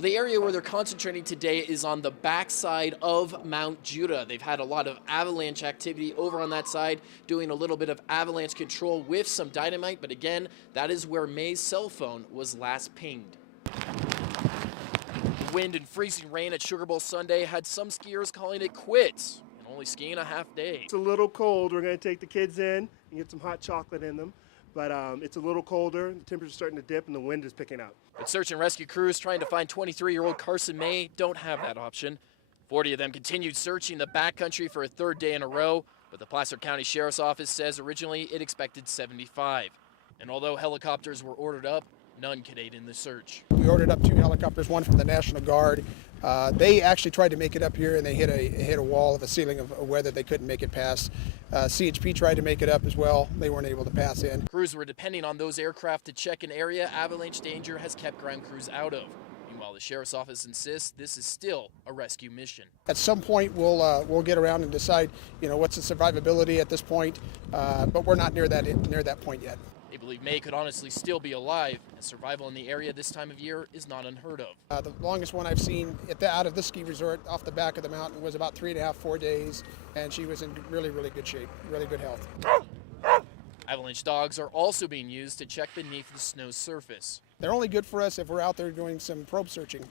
Well, the area where they're concentrating today is on the backside of Mount Judah. They've had a lot of avalanche activity over on that side, doing a little bit of avalanche control with some dynamite. But again, that is where May's cell phone was last pinged. The wind and freezing rain at Sugar Bowl Sunday had some skiers calling it quits and only skiing a half day. It's a little cold. We're going to take the kids in and get some hot chocolate in them. But it's a little colder, the temperature's starting to dip, and the wind is picking up. But search and rescue crews trying to find 23-year-old Carson May don't have that option. 40 of them continued searching the backcountry for a third day in a row, but the Placer County Sheriff's Office says originally it expected 75. And although helicopters were ordered up, none could aid in the search. We ordered up 2 helicopters, one from the National Guard. They actually tried to make it up here, and they hit a wall of a ceiling of weather they couldn't make it past. CHP tried to make it up as well. They weren't able to pass in. Crews were depending on those aircraft to check an area avalanche danger has kept ground crews out of. Meanwhile, the Sheriff's Office insists this is still a rescue mission. At some point, we'll get around and decide, what's the survivability at this point, but we're not near that point yet. They believe May could honestly still be alive, and survival in the area this time of year is not unheard of. The longest one I've seen out of this ski resort off the back of the mountain was about 3.5, 4 days, and she was in really, really good shape, really good health. Avalanche dogs are also being used to check beneath the snow surface. They're only good for us if we're out there doing some probe searching.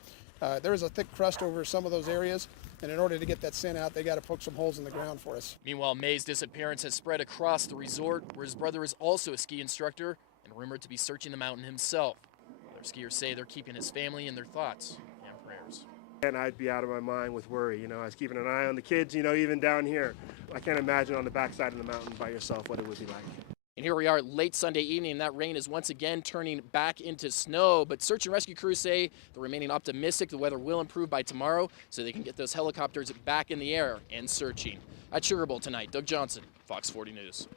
There is a thick crust over some of those areas, and in order to get that scent out, they got to poke some holes in the ground for us. Meanwhile, May's disappearance has spread across the resort, where his brother is also a ski instructor and rumored to be searching the mountain himself. Other skiers say they're keeping his family in their thoughts and prayers. And I'd be out of my mind with worry. I was keeping an eye on the kids, even down here. I can't imagine on the backside of the mountain by yourself what it would be like. And here we are late Sunday evening, and that rain is once again turning back into snow. But search and rescue crews say they're remaining optimistic the weather will improve by tomorrow so they can get those helicopters back in the air and searching. At Sugar Bowl tonight, Doug Johnson, Fox 40 News.